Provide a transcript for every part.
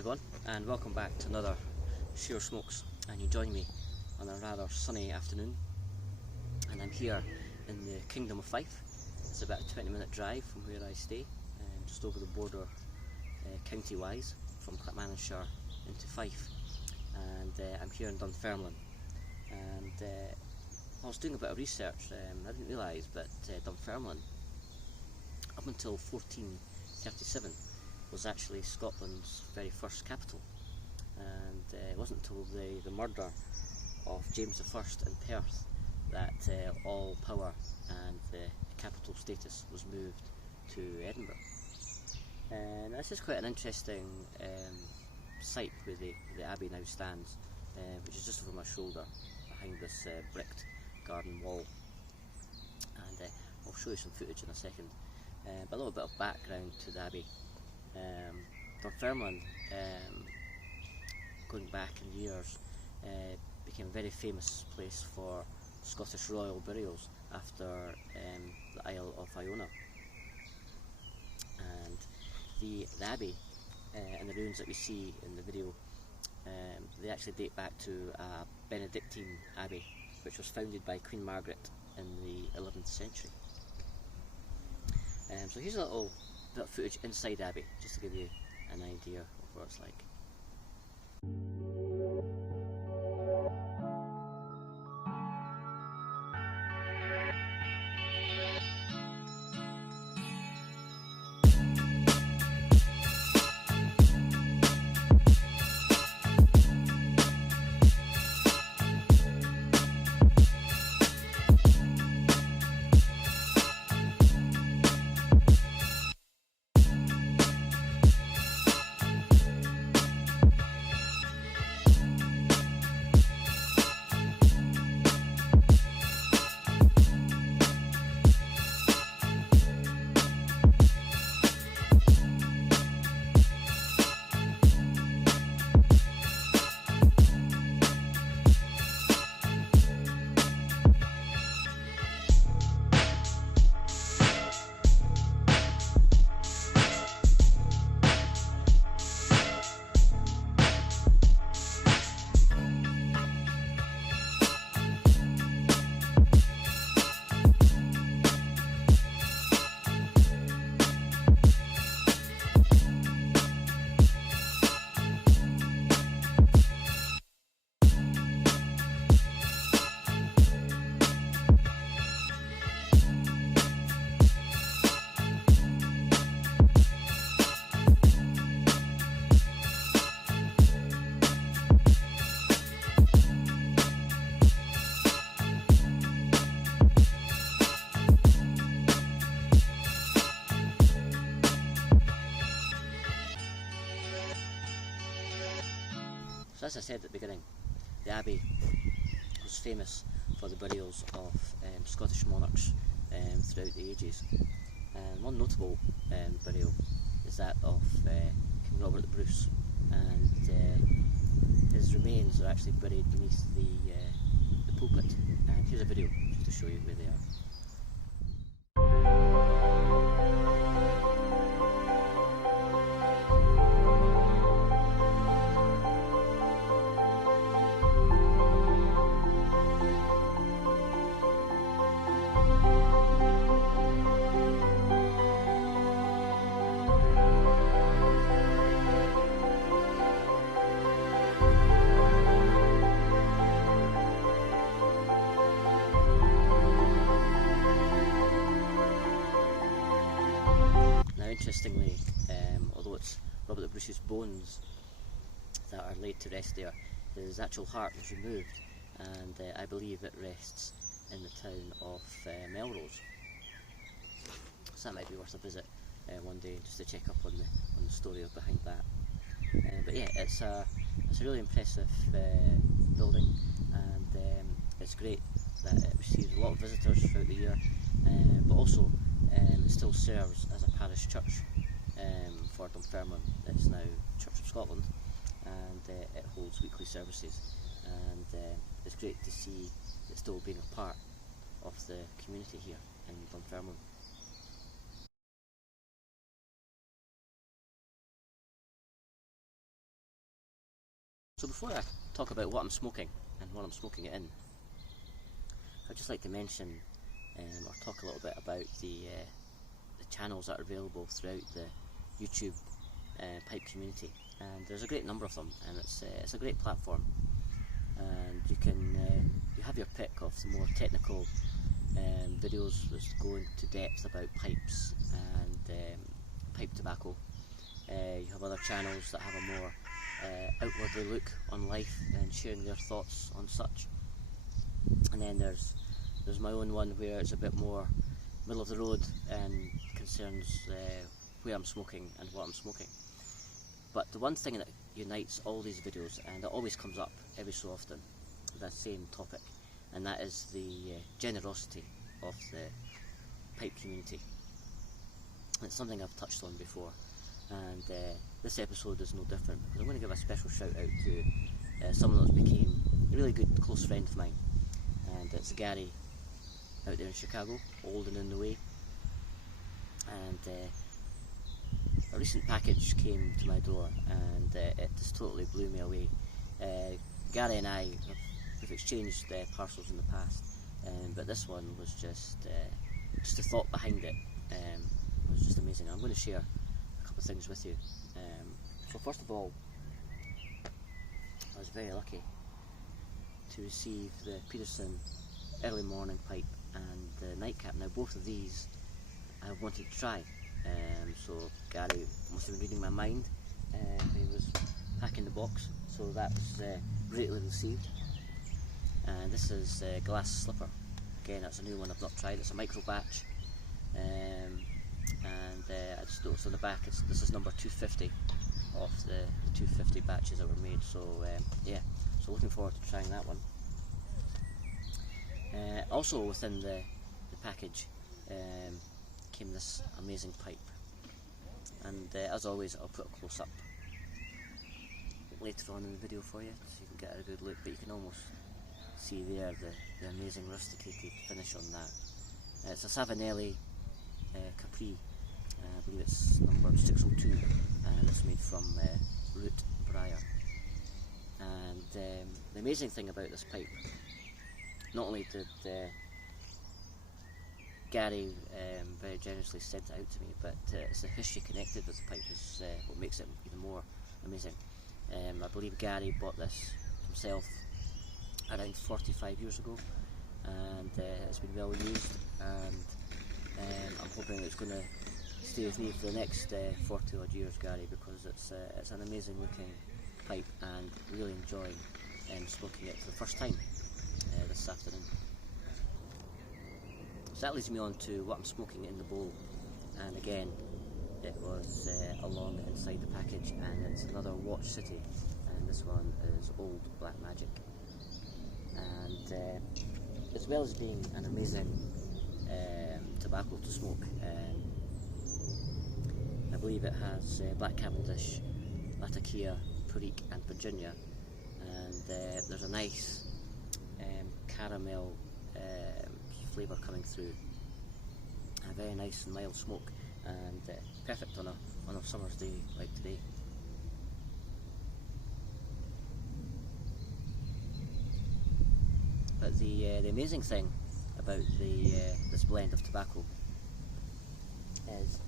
everyone, and welcome back to another Shearer Smokes, and you join me on a rather sunny afternoon, and I'm here in the Kingdom of Fife. It's about a 20-minute drive from where I stay, just over the border county-wise from Clackmannanshire into Fife, and I'm here in Dunfermline. And I was doing a bit of research. I didn't realise, but Dunfermline, up until 1437, was actually Scotland's very first capital, and it wasn't until the murder of James I in Perth that all power and the capital status was moved to Edinburgh. And this is quite an interesting site where the Abbey now stands, which is just over my shoulder behind this bricked garden wall, and I'll show you some footage in a second. But a little bit of background to the Abbey. Dunfermline, going back in years, became a very famous place for Scottish royal burials after the Isle of Iona. And the Abbey and the ruins that we see in the video, they actually date back to a Benedictine Abbey, which was founded by Queen Margaret in the 11th century. So here's a little bit of footage inside Abbey, just to give you an idea of what it's like. So as I said at the beginning, the Abbey was famous for the burials of Scottish monarchs throughout the ages. And one notable burial is that of King Robert the Bruce, and his remains are actually buried beneath the pulpit. And here's a video just to show you where they are. Interestingly, although it's Robert the Bruce's bones that are laid to rest there, his actual heart was removed, and I believe it rests in the town of Melrose. So that might be worth a visit one day, just to check up on the story behind that. But yeah, it's a really impressive building, and it's great that it receives a lot of visitors throughout the year, but also it still serves as a parish church for Dunfermline. It's now Church of Scotland, and it holds weekly services, and it's great to see it still being a part of the community here in Dunfermline. So before I talk about what I'm smoking and what I'm smoking it in, I'd just like to mention or talk a little bit about the channels that are available throughout the YouTube pipe community. And there's a great number of them, and it's a great platform. And you have your pick of the more technical videos that go into depth about pipes and pipe tobacco. You have other channels that have a more outwardly look on life and sharing their thoughts on such. And then there's my own one where it's a bit more middle of the road and concerns where I'm smoking and what I'm smoking. But the one thing that unites all these videos, and it always comes up every so often, that same topic, and that is the generosity of the pipe community. It's something I've touched on before, and this episode is no different, because I'm going to give a special shout out to someone that's became a really good close friend of mine, and it's Gary out there in Chicago, old and in the way. And a recent package came to my door, and it just totally blew me away. Gary and I have exchanged parcels in the past, but this one was just the thought behind it was just amazing. I'm going to share a couple of things with you. So first of all, I was very lucky to receive the Peterson early morning pipe and the nightcap. Now both of these I wanted to try, so Gary must have been reading my mind when he was packing the box, so that was greatly received. And this is Glass Slipper. Again, that's a new one I've not tried. It's a micro batch, and I just noticed on the back this is number 250 of the 250 batches that were made, so yeah, so looking forward to trying that one. Also within the package came this amazing pipe, and as always I'll put a close up later on in the video for you so you can get a good look, but you can almost see there the amazing rusticated finish on that. It's a Savinelli Capri, I believe it's number 602, and it's made from root briar. And the amazing thing about this pipe, not only did Gary very generously sent it out to me, but it's the history connected with the pipe is what makes it even more amazing. I believe Gary bought this himself around 45 years ago, and it's been well used, and I'm hoping it's going to stay with me for the next 40 odd years, Gary, because it's an amazing looking pipe, and really enjoying smoking it for the first time this afternoon. So that leads me on to what I'm smoking in the bowl, and again it was along inside the package, and it's another Watch City, and this one is Old Black Magic. And as well as being an amazing tobacco to smoke, I believe it has Black Cavendish, Latakia, Perique and Virginia, and there's a nice caramel flavour coming through, a very nice and mild smoke, and perfect on a summer's day like today. But the amazing thing about this blend of tobacco is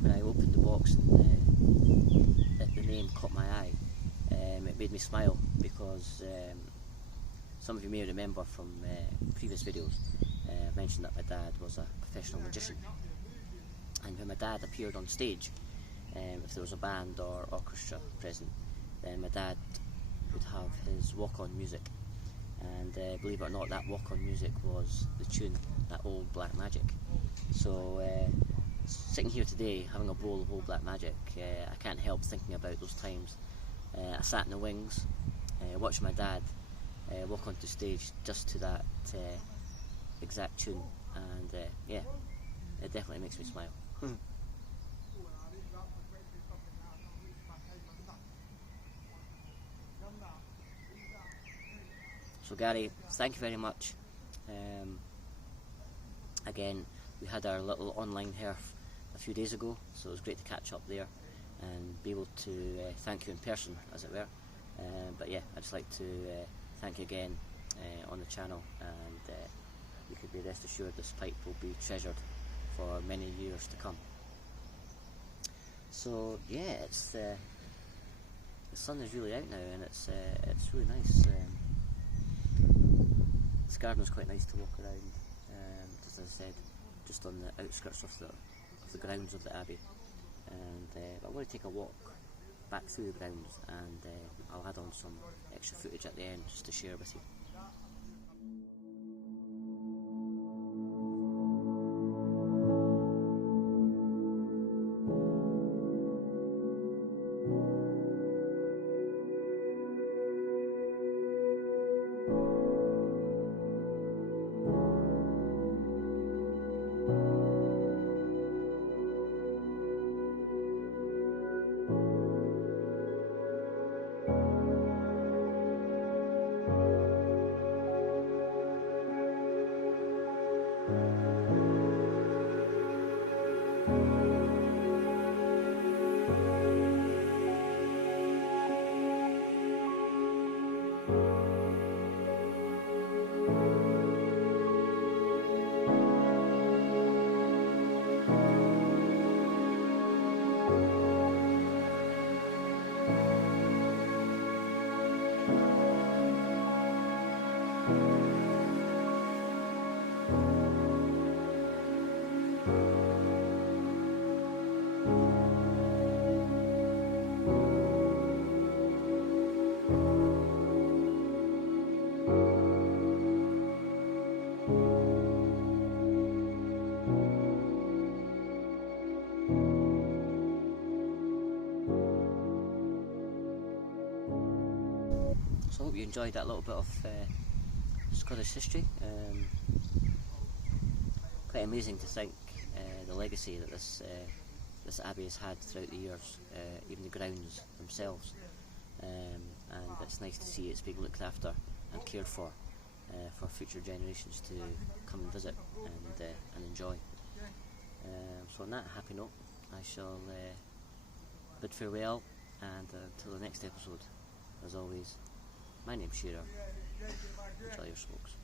when I opened the box and the name caught my eye, it made me smile, because some of you may remember from previous videos I mentioned that my dad was a professional magician, and when my dad appeared on stage, if there was a band or orchestra present, then my dad would have his walk-on music, and believe it or not, that walk-on music was the tune, that Old Black Magic. So sitting here today having a bowl of Old Black Magic, I can't help thinking about those times. I sat in the wings watching my dad walk onto stage just to that exact tune, and yeah, it definitely makes me smile. So Gary, thank you very much. Again, we had our little online herf a few days ago, so it was great to catch up there and be able to thank you in person, as it were. But yeah, I'd just like to thank you again on the channel, and you could be rest assured this pipe will be treasured for many years to come. So yeah, the sun is really out now, and it's really nice. This garden is quite nice to walk around, as I said, just on the outskirts of the grounds of the Abbey. And I'm going to take a walk back through the grounds, and I'll add on some extra footage at the end just to share with you. So I hope you enjoyed that little bit of Scottish history. Quite amazing to think the legacy that this abbey has had throughout the years, even the grounds themselves. And it's nice to see it's being looked after and cared for future generations to come and visit and enjoy. So on that happy note, I shall bid farewell, and until the next episode, as always, my name's Shearer. Enjoy your smokes.